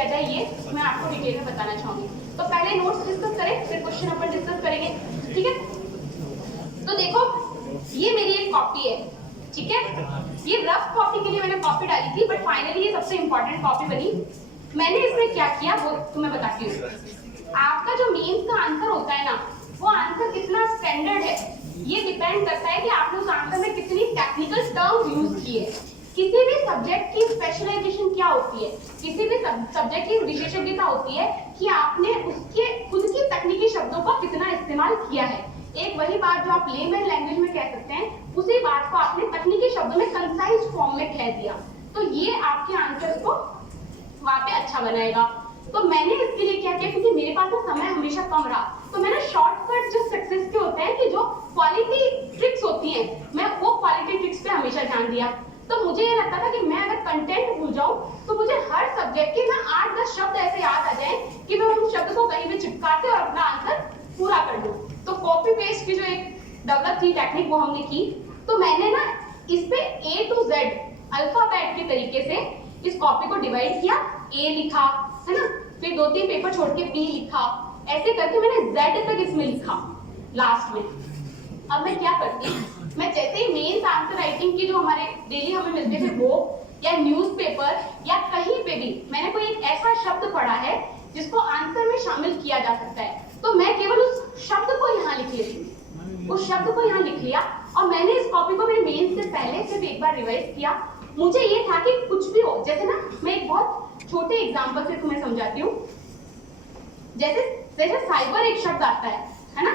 किया जाए ये मैं आपको डिटेल में बताना चाहूंगी। तो पहले नोट्स डिस्कस करें, फिर क्वेश्चन अपन डिस्कस करेंगे, ठीक है। तो देखो ये मेरी एक कॉपी है, ठीक है। ये रफ कॉपी के लिए मैंने कॉपी डाली थी, बट फाइनली ये सबसे इंपॉर्टेंट कॉपी बनी। मैंने इसमें क्या किया वो तुम्हें बताती हूँ। आपका जो मेंस का आंसर होता है ना, वो आंसर कितना स्टैंडर्ड है ये डिपेंड करता है कि आपने उस आंसर में कितनी टेक्निकल टर्म यूज की है। किसी भी सब्जेक्ट की स्पेशलाइजेशन क्या होती है, किसी भी सब्जेक्ट की विशेषज्ञता होती है कि आपने उसके खुद की तकनीकी शब्दों का कितना इस्तेमाल किया है। एक वही बात जो आप लेमैन लैंग्वेज में कह सकते हैं, उसी बात को आपने तकनीकी शब्दों में कंसाइज फॉर्म में कह दिया, तो ये आपके आंसर को वहां पे अच्छा बनाएगा। तो मैंने इसके लिए क्या किया, क्योंकि मेरे पास समय हमेशा कम रहा, तो मैंने शॉर्टकट जो सक्सेस के होते हैं कि जो क्वालिटी ट्रिक्स होती हैं, मैं वो क्वालिटी ट्रिक्स पे हमेशा ध्यान दिया। तो मुझे ये लगता था कि मैं अगर कंटेंट भूल जाऊं तो मुझे हर सब्जेक्ट के ना 8-10 शब्द ऐसे याद आ जाएं कि मैं उन शब्द को कहीं भी चिपका के और अपना आंसर पूरा कर लूं। तो कॉपी पेस्ट की जो एक डेवलप थी टेक्निक वो हमने की। तो मैंने ना इस पे A to Z अल्फाबेट के तरीके से इस कॉपी को डिवाइड किया। A लिखा है ना, फिर 2-3 पेपर छोड़ के B लिखा, ऐसे करके मैंने Z तक इसमें लिखा लास्ट में। अब मैं क्या करती, मैं जैसे ही मेंस आंसर राइटिंग की जो हमारे डेली हमें मिलते थे वो या न्यूज़पेपर या कहीं पे भी मैंने कोई एक ऐसा शब्द पढ़ा है जिसको आंसर में शामिल किया जा सकता है, तो मैं केवल उस शब्द को यहाँ लिख लेती, उस शब्द को यहाँ लिख लिया। और मैंने इस कॉपी को मेरे मेंस से पहले सिर्फ एक बार रिवाइज किया। मुझे ये था कि कुछ भी हो, जैसे ना मैं एक बहुत छोटे एग्जाम्पल से तुम्हें समझाती हूँ। जैसे साइबर एक शब्द आता है ना,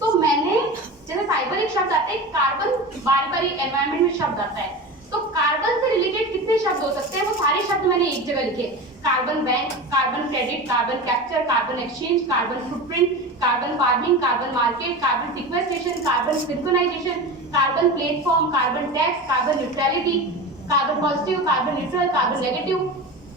तो मैंने जैसे साइबर एक शब्द आता है, कार्बन बारी एनवायरनमेंट में शब्द आता है, तो कार्बन से रिलेटेड कितने शब्द हो सकते हैं वो सारे शब्द मैंने एक जगह लिखे। Carbon bank, carbon credit, carbon capture, carbon exchange, carbon footprint, carbon farming, carbon market, carbon sequestration, carbon synchronization, carbon platform, carbon tax, carbon neutrality, carbon positive, carbon neutral, carbon negative.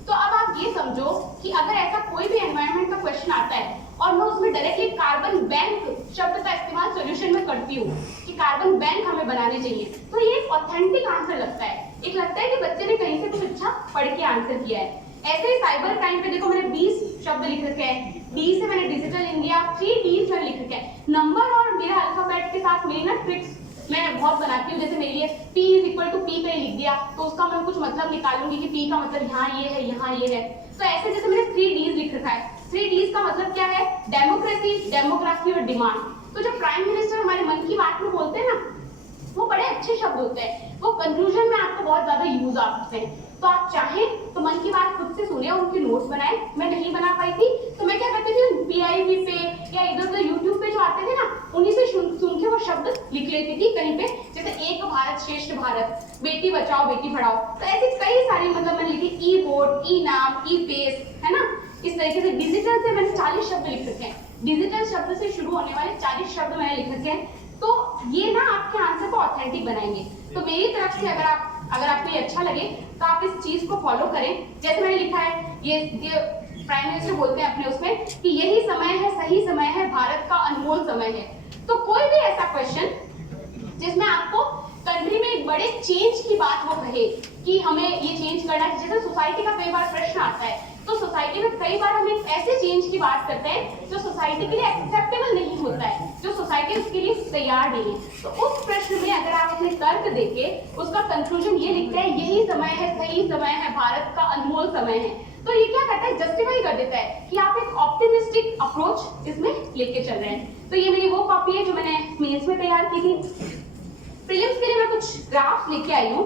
तो अब आप ये समझो कि अगर ऐसा कोई भी एनवायरनमेंट का क्वेश्चन आता है और मैं उसमें डायरेक्टली कार्बन बैंक शब्द का इस्तेमाल सॉल्यूशन में करती हूँ कि कार्बन बैंक हमें बनाने चाहिए, तो ये एक ऑथेंटिक आंसर लगता है। एक लगता है कि बच्चे ने कहीं से कुछ अच्छा पढ़ के आंसर किया है। ऐसे ही साइबर क्राइम पे देखो मैंने 20 शब्द लिख रखे हैं। डी से मैंने डिजिटल इंडिया, 3 Ds मैंने लिख रखे हैं। नंबर और मेरा अल्फाबेट के साथ मेरी ना ट्रिक्स मैं बहुत बनाती हूँ। जैसे मेरे लिए P = P कहीं लिख दिया तो उसका मैं कुछ मतलब निकालूंगी कि P का मतलब यहाँ ये है, यहाँ ये है। तो ऐसे जैसे मैंने 3 Ds लिख रखा है। 3 Ds का मतलब क्या है? डेमोक्रेसी, डेमोग्राफी और डिमांड। तो जब प्राइम मिनिस्टर हमारे मन की बात में बोलते हैं ना, वो बड़े अच्छे शब्द होते हैं, वो कंक्लूजन में आपको बहुत ज्यादा यूज आ सकते हैं। तो आप चाहें तो मन की बात खुद से सुने, उनके नोट्स बनाए। मैं नहीं बना पाई थी तो मैं क्या करती थी, PIB पे या इधर उधर यूट्यूब पे जो आते थे ना, उन्हीं से सुन के वो शब्द लिख लेती थी कहीं पे। जैसे एक भारत श्रेष्ठ भारत, बेटी बचाओ बेटी पढ़ाओ, तो ऐसे कई सारी मतलब मैंने लिखी। ई वोट, ई नाम, ई फेस, है ना। इस तरीके से डिजिटल से मैंने 40 शब्द लिख रखे हैं। डिजिटल शब्द से शुरू होने वाले 40 शब्द मैंने लिख रखे हैं। तो ये ना आपके आंसर को ऑथेंटिक बनाएंगे। तो मेरी तरफ से अगर आपको ये अच्छा लगे तो आप इस चीज को फॉलो करें। जैसे मैंने लिखा है, ये प्राइम मिनिस्टर बोलते हैं अपने उसमें कि यही समय है, सही समय है, भारत का अनमोल समय है। तो कोई भी ऐसा क्वेश्चन जिसमें आपको कंट्री में एक बड़े चेंज की बात वो कहे कि हमें ये चेंज करना है। जैसे सोसाइटी का कई बार प्रश्न आता है, तो सोसाइटी में कई बार हम एक ऐसे चेंज की बात करते हैं जो सोसाइटी के लिए एक्सेप्टेबल नहीं होता है, जो सोसाइटी उसके लिए तैयार नहीं है। तो उस प्रश्न में अगर आप अपने तर्क देके उसका कंक्लूजन ये लिखते हैं, यही समय है, सही समय है, भारत का अनमोल समय है, तो ये क्या करता है, जस्टिफाई कर देता है कि आप एक ऑप्टिमिस्टिक अप्रोच इसमें लेके चल रहे हैं। तो ये मेरी वो कॉपी है जो मैंने मेंस में तैयार की थी। प्रीलिम्स के लिए मैं कुछ ग्राफ्स लेके आई हूँ।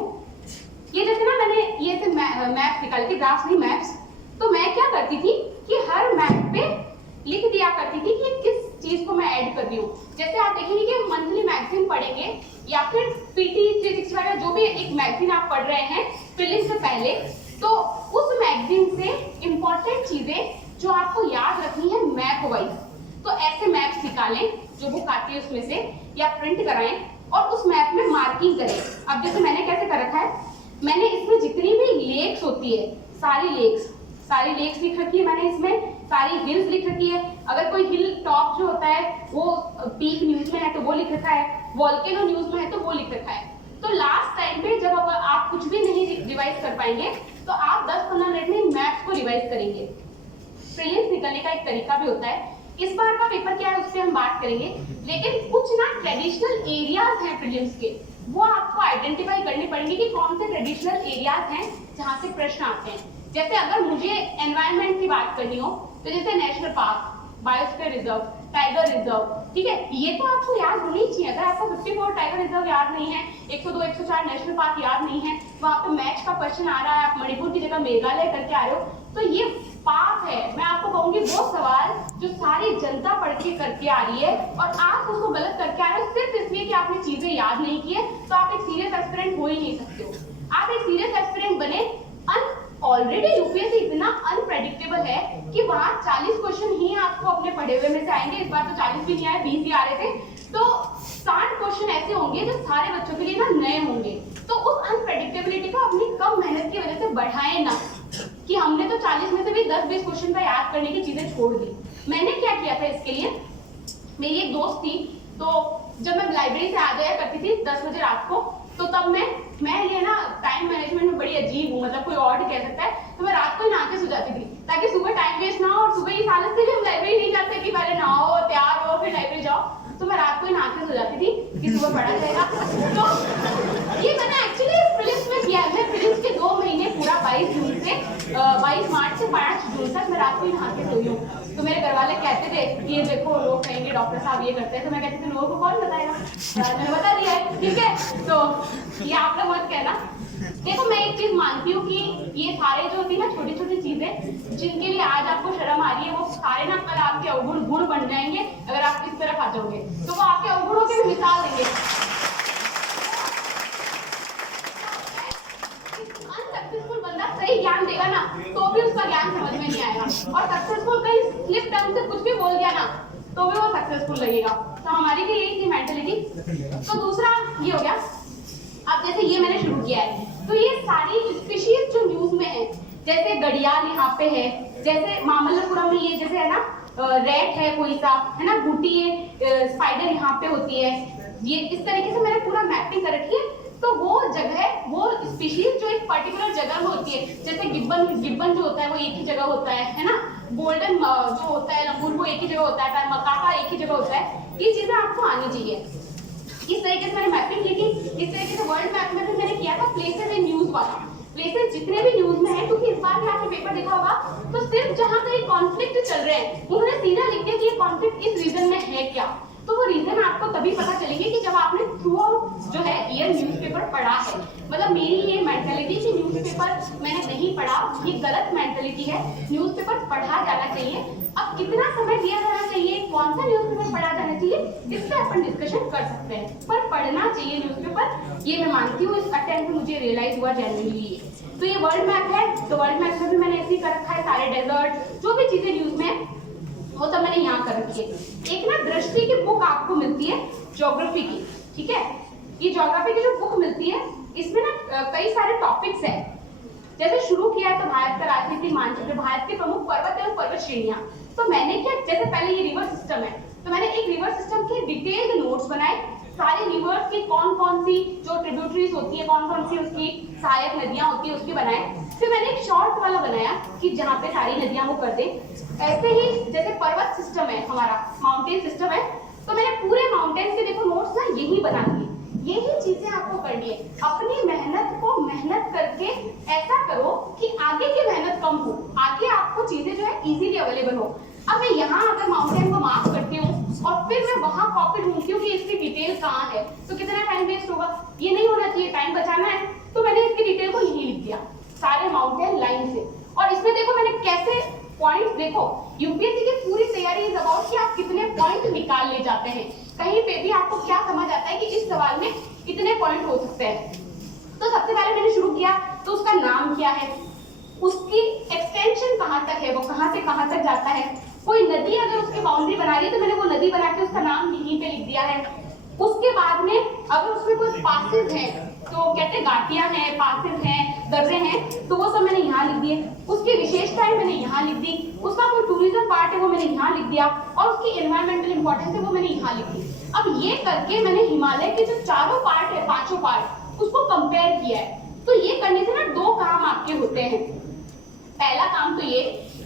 ये जैसे ना मैंने ये से मैप निकाल के, ग्राफ्स नहीं मैप्स। तो मैं क्या करती थी कि हर मैप पे लिख दिया करती थी कि किस चीज को मैं ऐड कर रही हूँ। जैसे आप देखेंगे कि मंथली मैगजीन पढ़ेंगे या फिर PT 365 या जो भी एक मैगजीन आप पढ़ रहे हैं प्रीलिम्स से पहले, तो उस मैगजीन से इंपॉर्टेंट चीजें जो आपको याद रखनी है मैप वाइज, तो ऐसे मैप्स निकालें जो बुक आती है उसमें से, या प्रिंट कराएं और उस मैप में मार्किंग करें। अब जैसे मैंने कैसे कर रखा है, मैंने इसमें जितनी भी लेक्स होती है, सारी लेक्स लिख रखी है मैंने इसमें, सारी हिल्स लिख रखी है। अगर कोई हिल टॉप जो होता है वो पीक न्यूज में है तो वो लिख रखा है, वॉल्केनो न्यूज में है तो वो लिख रखा है। तो लास्ट टाइम पे जब आप कुछ भी नहीं रिवाइज कर पाएंगे तो आप 10-15 मिनट में मैथ्स को रिवाइज करेंगे। प्रीलिम्स निकलने का एक तरीका भी होता है, इस बार का पेपर क्या है उस पर हम बात करेंगे, लेकिन कुछ ना ट्रेडिशनल एरियाज हैं प्रीलिम्स के, वो आपको आइडेंटिफाई करने पड़ेंगे कि कौन से ट्रेडिशनल एरियाज हैं जहाँ से प्रश्न आते हैं। जैसे अगर मुझे एनवायरनमेंट की बात करनी हो तो जैसे national park, biosphere reserve, tiger reserve, ठीक है, ये तो आपको याद होनी चाहिए। अगर आपको 54 टाइगर रिजर्व याद नहीं है, 102, 104 नेशनल पार्क याद नहीं है, वहाँ पे मैच का क्वेश्चन आ रहा है, आप मणिपुर की जगह मेघालय करके आ रहे हो, तो ये पाप है। मैं आपको कहूंगी वो सवाल जो सारी जनता पढ़ के करके आ रही है और आप उसको गलत करके आ रहे हो सिर्फ इसलिए कि आपने चीजें याद नहीं की है, तो आप एक सीरियस एस्पिरेंट हो ही नहीं सकते हो। आप एक सीरियस एस्पिरेंट बने। ऑलरेडी यूपीएससी इतना अनप्रेडिक्टेबल है कि वहां 40 क्वेश्चन ही आपको अपने पढ़े हुए में से आएंगे। इस बार तो 40 भी नहीं आए, 20 ही आ रहे थे, तो 60 क्वेश्चन ऐसे होंगे जो सारे बच्चों के लिए ना नए होंगे। तो उस अनप्रेडिक्टेबिलिटी को अपनी कम मेहनत की वजह से बढ़ाएं ना, कि हमने तो 40 में से भी 10-20 क्वेश्चन का याद करने की चीजें छोड़ दी। मैंने क्या किया था इसके लिए, मेरी एक दोस्त थी, तो जब मैं लाइब्रेरी से आ जाया करती थी 10 बजे रात को, तो तब मैं ये ना टाइम मैनेजमेंट में बड़ी अजीब हूँ, मतलब कोई और कह सकता है, तो मैं रात को ही नहा के सो जाती थी ताकि सुबह टाइम वेस्ट ना हो, और सुबह इस हालत से भी हम लाइब्रेरी नहीं जाते कि पहले नहाओ, तैयार हो, फिर लाइब्रेरी जाओ, तो मैं रात को ही नहा के सो जाती थी कि सुबह पढ़ा जाएगा। तो ये मैंने एक्चुअली प्रीलिम्स में किया है। मैं प्रीलिम्स के 2 महीने पूरा 22 मार्च से 5 जून तक मैं रात को ही नहा के सोई हूँ। तो मेरे घर वाले कहते थे कि ये देखो लोग कहेंगे डॉक्टर साहब ये करते हैं, तो मैं कहती थी लोगों को कौन बताएगा, मैंने बता दिया है, ठीक है। तो ये आप लोग मत कहना। देखो मैं एक चीज मानती हूँ कि ये सारे जो होती है ना छोटी छोटी चीजें जिनके लिए आज आपको शर्म आ रही है, वो सारे ना कल आपके अवगुण गुण बन जाएंगे अगर आप इस तरफ आ जाओगे, तो वो आपके अवगुणों की भी मिसाल देंगे। अनसक्सेसफुल बंदा सही ज्ञान देगा ना तो भी उसका ज्ञान समझ में नहीं आएगा, और सक्सेसफुल कहीं स्लिप टर्म से कुछ भी बोल दिया ना तो भी वो सक्सेसफुल लगेगा। तो हमारी भी यही थी मेंटालिटी। तो दूसरा ये हो गया, अब जैसे ये मैंने शुरू किया है, तो ये सारी स्पीशीज जो न्यूज में है, जैसे घड़ियाल यहाँ पे है, जैसे मामल्लपुरम में ये जैसे है ना रैट है कोई सा, है ना बूटी है, स्पाइडर यहाँ पे होती है, ये इस तरीके से मैंने पूरा मैपिंग कर रखी है। तो वो जगह, वो स्पीशीज जो एक पर्टिकुलर जगह में होती है, जैसे गिब्बन जो होता है वो एक ही जगह होता है ना, गोल्डन जो होता है लंगूर वो एक ही जगह होता है, मकाका एक ही जगह होता है, ये चीजें आपको आनी चाहिए। इस तरीके से मैंने मैपिंग की थी। इस तरीके से वर्ल्ड मैप में भी मैंने किया था प्लेसेस इन न्यूज वाला, प्लेसेस जितने भी न्यूज में है, क्योंकि इस बार भी आपने पेपर देखा होगा तो सिर्फ जहां कहीं कॉन्फ्लिक्ट चल रहे हैं उन्होंने सीधा लिख दिया कि ये कॉन्फ्लिक्ट इस रीजन में है क्या। तो वो रीजन आपको तभी पता चलेंगे कि जब आपने थ्रू आउट जो है ईयर न्यूज़पेपर पढ़ा है। मतलब मेरी ये मेंटालिटी कि न्यूज़पेपर मैंने नहीं पढ़ा, ये गलत मेंटालिटी है। न्यूज़पेपर पढ़ा जाना चाहिए। अब कितना समय दिया जाना चाहिए, कौन सा न्यूज़पेपर पढ़ा जाना चाहिए, इस पर अपन डिस्कशन कर सकते हैं, पर पढ़ना चाहिए न्यूज़पेपर, ये मैं मानती हूँ। इस अटेम्प्ट में मुझे रियलाइज हुआ जनरली। तो ये वर्ल्ड मैप है, तो वर्ल्ड मैप में भी मैंने ऐसे ही कर रखा है, सारे डेजर्ट जो भी चीजें न्यूज में वो सब मैंने यहाँ कर रखी है। एक ना दृष्टि की बुक आपको मिलती है ज्योग्राफी की, ठीक है। ये ज्योग्राफी की जो बुक मिलती है इसमें ना कई सारे टॉपिक्स हैं। जैसे शुरू किया है तो भारत का राजनीतिक मानचित्र, भारत के प्रमुख पर्वत एवं पर्वत श्रेणियां। तो मैंने क्या, जैसे पहले ये रिवर सिस्टम है तो मैंने एक रिवर सिस्टम के डिटेल्ड नोट्स बनाए, सारे रिवर्स की कौन कौन सी जो ट्रिब्यूटरीज होती है, कौन कौन सी उसकी सहायक नदियां होती है उसके बनाए। फिर मैंने एक शॉर्ट वाला बनाया कि जहाँ पे सारी नदियां वो कर दे। ऐसे ही जैसे पर्वत सिस्टम है हमारा, माउंटेन सिस्टम है, तो मैंने पूरे माउंटेन के देखो नोट्स ना यही बना दिए। यही चीजें आपको करनी है, अपनी मेहनत को मेहनत करके ऐसा करो कि आगे की मेहनत कम हो, आगे आपको चीजें जो है इजीली अवेलेबल हो। अब मैं यहाँ अगर माउंटेन को मार्क करती हूँ और फिर मैं वहां कॉपी ढूंढती हूँ कि इसकी डिटेल कहाँ है, तो कितना टाइम वेस्ट होगा। ये नहीं होना चाहिए, टाइम बचाना है, तो मैंने इसकी डिटेल को यही लिख दिया सारे माउंटेन लाइन से। और इसमें देखो मैंने कैसे पॉइंट्स, देखो यूपीएससी की पूरी तैयारी इज अबाउट कि आप कितने पॉइंट निकाल ले जाते हैं। कहीं पे भी आपको क्या समझ आता है कि इस सवाल में कितने पॉइंट हो सकते हैं। तो सबसे पहले मैंने शुरू किया तो उसका नाम क्या है, उसकी एक्सटेंशन कहाँ तक है, वो कहाँ से कहाँ तक जाता है। कोई नदी अगर उसकी बाउंड्री बना रही है तो मैंने वो नदी बना के उसका नाम यहीं पे लिख दिया है। उसके बाद में अगर उसमें कोई पासेस हैं तो कहते हैं घाटियां हैं, पासेस हैं, दर्रे हैं, तो वो सब मैंने यहाँ लिख दिए। उसकी विशेषताएं मैंने यहाँ लिख दी, उसका कोई टूरिज्म पार्ट है वो मैंने यहाँ लिख दिया, और उसकी एनवायरमेंटल इंपॉर्टेंस है वो मैंने यहाँ लिख दी। अब ये करके मैंने हिमालय के जो चारों पार्ट है, 5 पार्ट, उसको कंपेयर किया है। तो ये करने से ना दो काम आपके होते हैं। पहला काम तो ये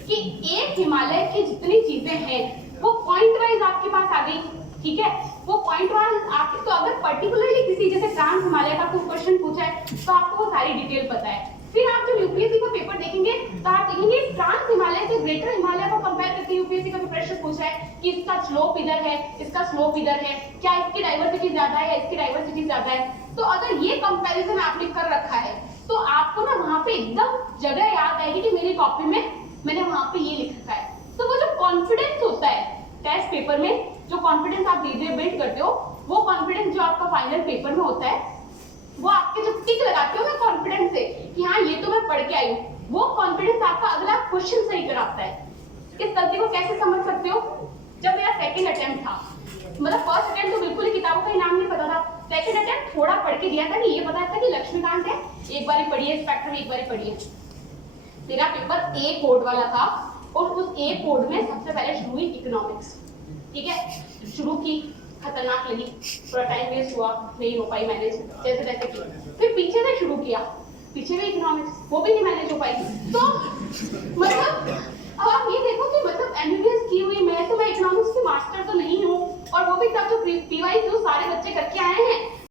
कि एक हिमालय की जितनी चीजें हैं वो पॉइंट वाइज आपके पास आ गई, ठीक है, वो पॉइंट वाइज आपके, तो अगर पर्टिकुलरली किसी जैसे ट्रांस हिमालय का कोई क्वेश्चन पूछा है तो आपको वो सारी डिटेल पता है। फिर आप जब यूपीएससी का पेपर देखेंगे तो आप देखेंगे ट्रांस हिमालय से ग्रेटर हिमालय को कंपेयर करके यूपीएससी का जो प्रश्न पूछा है कि इसका स्लोप इधर है, इसका स्लोप इधर है, क्या इसकी डाइवर्सिटी ज्यादा है या इसकी डाइवर्सिटी ज्यादा है। तो अगर ये कंपैरिजन आपने कर रखा है तो आपको ना वहां पे एकदम जगह याद आएगी कि मेरी कॉपी में मैंने वहां पे ये लिख रखा है। तो वो जो कॉन्फिडेंस होता है टेस्ट पेपर में, जो कॉन्फिडेंस आप धीरे धीरे बिल्ड करते हो, वो कॉन्फिडेंस जो आपका फाइनल पेपर में होता है, वो आपके जब टिक लगाते हो ना कॉन्फिडेंस से कि हाँ ये तो मैं पढ़ के आई हूँ, वो कॉन्फिडेंस आपका अगला क्वेश्चन सही कराता है। इस गलती को कैसे समझ सकते हो? जब मेरा सेकंड अटेम्प्ट था, मतलब फर्स्ट अटेम्प्ट तो बिल्कुल ही किताबों का नाम नहीं पता था, सेकंड अटेम्प्ट थोड़ा पढ़ के दिया था कि ये पता था कि लक्ष्मीकांत है, एक बार ही पढ़िए, स्पेक्ट्रम एक बार ही पढ़िए। मेरा पेपर ए कोड वाला था और उस ए कोड में सबसे पहले शुरू हुई इकोनॉमिक्स, ठीक है, शुरू की, खतरनाक लगी, थोड़ा टाइम वेस्ट हुआ, नहीं हो पाई मैनेज, जैसे तैसे की। फिर पीछे से शुरू किया, पीछे भी इकोनॉमिक्स, वो भी नहीं मैनेज हो पाई। तो मतलब अब आप ये देखो कि मतलब एमबीबीएस की हुई मैं, तो मैं इकोनॉमिक्स की मास्टर तो नहीं हूँ, और वो भी तब जो पीवाई क्यू सारे बच्चे करके आए